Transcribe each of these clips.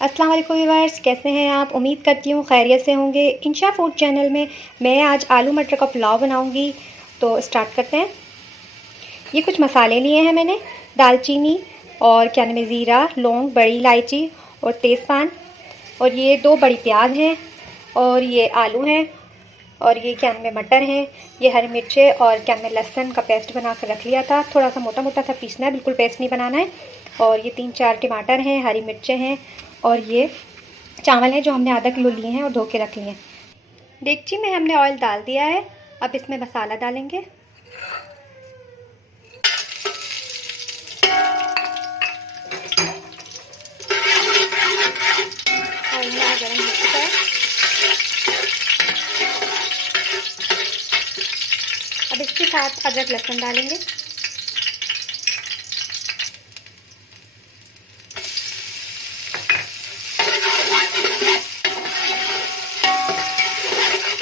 अस्सलाम वालेकुम व्यूअर्स, कैसे हैं आप। उम्मीद करती हूँ खैरियत से होंगे। इंशा फूड चैनल में मैं आज आलू मटर का पुलाव बनाऊंगी। तो स्टार्ट करते हैं। ये कुछ मसाले लिए हैं मैंने। दालचीनी और क्या नाम है, ज़ीरा, लौंग, बड़ी इलायची और तेज़पान। और ये 2 बड़ी प्याज हैं। और ये आलू हैं। और ये क्या नाम है, मटर हैं। ये हरी मिर्चें और क्या नाम है, लहसुन का पेस्ट बना कर रख लिया था। थोड़ा सा मोटा मोटा सा पीसना है, बिल्कुल पेस्ट नहीं बनाना है। और ये 3-4 टमाटर हैं, हरी मिर्चें हैं। और ये चावल हैं जो हमने आधा किलो लिए हैं और धो के रख लिए हैं। डेगची में हमने ऑयल डाल दिया है। अब इसमें मसाला डालेंगे। ऑयल हमारा गर्म हो चुका है। अब इसके साथ अदरक लहसुन डालेंगे।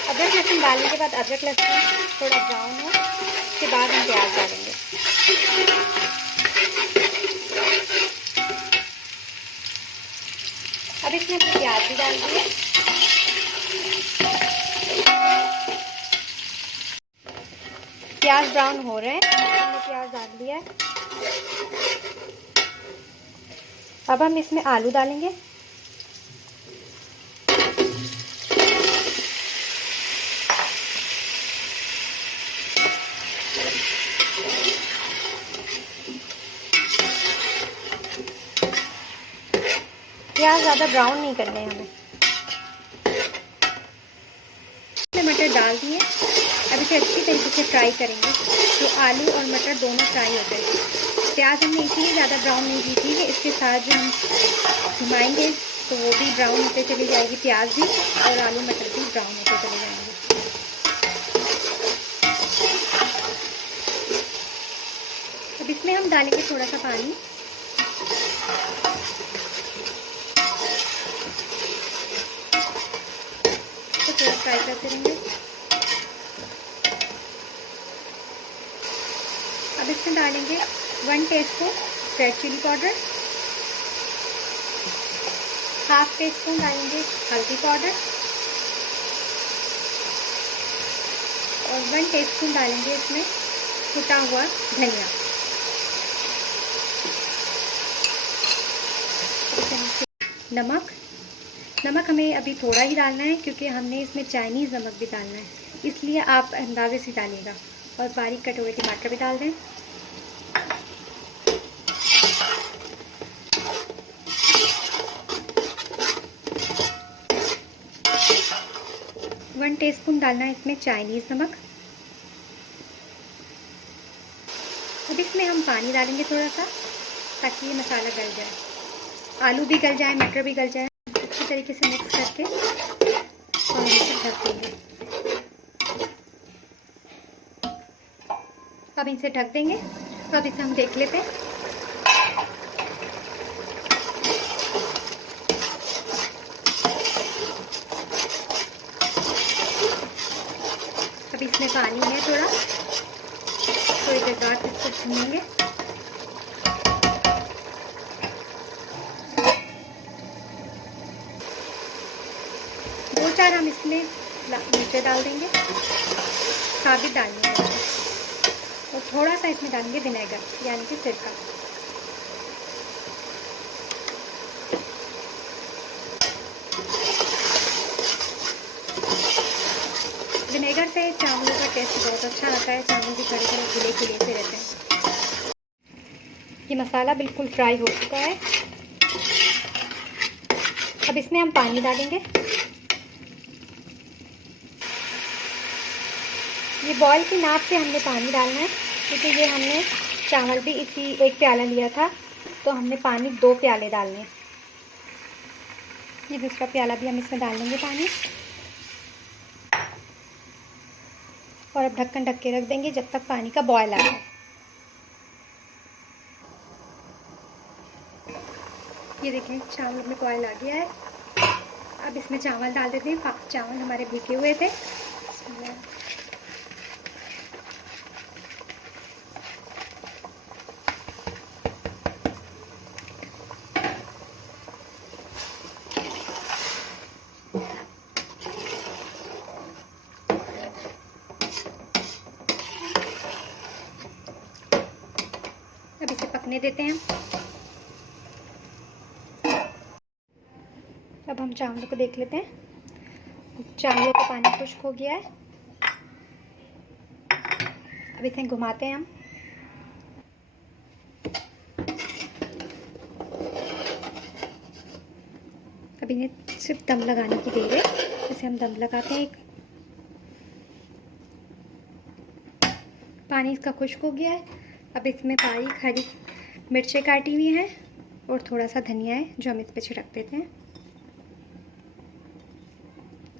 अदरक लहसुन डालने के बाद अदरक लहसुन थोड़ा ब्राउन हो, उसके बाद हम प्याज डालेंगे। अब इसमें हमने प्याज भी डाल दिए। प्याज ब्राउन हो रहे हैं, हमने प्याज डाल दिया है। अब हम इसमें आलू डालेंगे। प्याज ज़्यादा ब्राउन नहीं करने हैं हमें। मटर डाल दिए। अब इसे अच्छी तरीके से फ्राई करेंगे, तो आलू और मटर दोनों फ्राई हो जाए। प्याज हमने इसलिए ज़्यादा ब्राउन नहीं की थी कि इसके साथ जो हम घुमाएंगे तो वो भी ब्राउन होते चली जाएगी, प्याज भी और आलू मटर भी ब्राउन होते चले जाएंगे। अब इसमें हम डालेंगे थोड़ा सा पानी। तो थोड़ा फ्राई करते रहेंगे। अब इसमें डालेंगे 1 teaspoon red chilli powder, half teaspoon डालेंगे हल्दी पाउडर और 1 टीस्पून डालेंगे इसमें कुटा हुआ धनिया। नमक हमें अभी थोड़ा ही डालना है, क्योंकि हमने इसमें चाइनीज़ नमक भी डालना है, इसलिए आप अंदाजे से डालिएगा। और बारीक कटे हुए टमाटर भी डाल दें। वन टीस्पून डालना है इसमें चाइनीज़ नमक। अब इसमें हम पानी डालेंगे थोड़ा सा, ताकि ये मसाला गल जाए, आलू भी गल जाए, मटर भी गल जाए। अच्छी तरीके से मिक्स करके और इसे ढक देंगे। अब इसे ढक देंगे। तो अब इसे हम देख लेते हैं। अब इसमें पानी है थोड़ा, थोड़ी देर बाद इसको भूनेंगे। दो चार हम इसमें मिर्चें डाल देंगे, साबित डालनी है। और थोड़ा सा इसमें डालेंगे विनेगर यानी कि सिरका। विनेगर से चावलों का टेस्ट बहुत अच्छा आता है, चावल भी खड़े खड़े खिले खिले से रहते हैं। ये मसाला बिल्कुल फ्राई हो चुका है। अब इसमें हम पानी डालेंगे। ये बॉयल की नाप से हमने पानी डालना है, क्योंकि ये हमने चावल भी इसी 1 प्याला लिया था, तो हमने पानी 2 प्याले डालने हैं। ये दूसरा प्याला भी हम इसमें डाल देंगे पानी। और अब ढक्कन ढक के रख देंगे जब तक पानी का बॉयल आ जाए। ये देखें, चावल में बॉयल आ गया है। अब इसमें चावल डाल देते हैं। चावल हमारे भिगे हुए थे। पकने देते हैं। अब हम चावलों को देख लेते हैं। चावलों का पानी खुश्क हो गया है। अब इसे घुमाते हैं हम। अब इन्हें सिर्फ दम लगाने की देर है, इसे हम दम लगाते हैं। पानी इसका खुश्क हो गया है। अब इसमें बारीक हरी मिर्चें काटी हुई हैं और थोड़ा सा धनिया है जो हम इस पे छिड़क देते हैं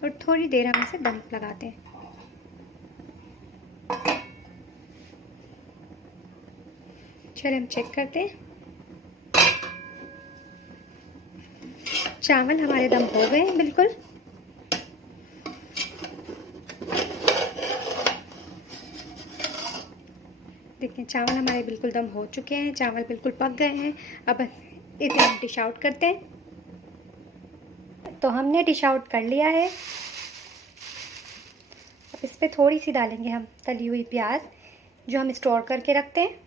और थोड़ी देर हम इसे दम लगाते हैं। चलिए हम चेक करते हैं। चावल हमारे दम हो गए हैं बिल्कुल। देखिए चावल हमारे बिल्कुल दम हो चुके हैं, चावल बिल्कुल पक गए हैं। अब इसे हम डिश आउट करते हैं। तो हमने डिश आउट कर लिया है। अब इस पर थोड़ी सी डालेंगे हम तली हुई प्याज जो हम स्टोर करके रखते हैं।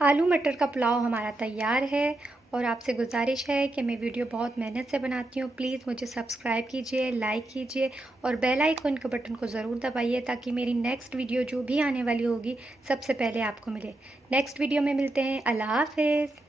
आलू मटर का पुलाव हमारा तैयार है और आपसे गुजारिश है कि मैं वीडियो बहुत मेहनत से बनाती हूँ। प्लीज़ मुझे सब्सक्राइब कीजिए, लाइक कीजिए और बेल आइकन के बटन को ज़रूर दबाइए ताकि मेरी नेक्स्ट वीडियो जो भी आने वाली होगी सबसे पहले आपको मिले। नेक्स्ट वीडियो में मिलते हैं। अल्लाह हाफ़िज़।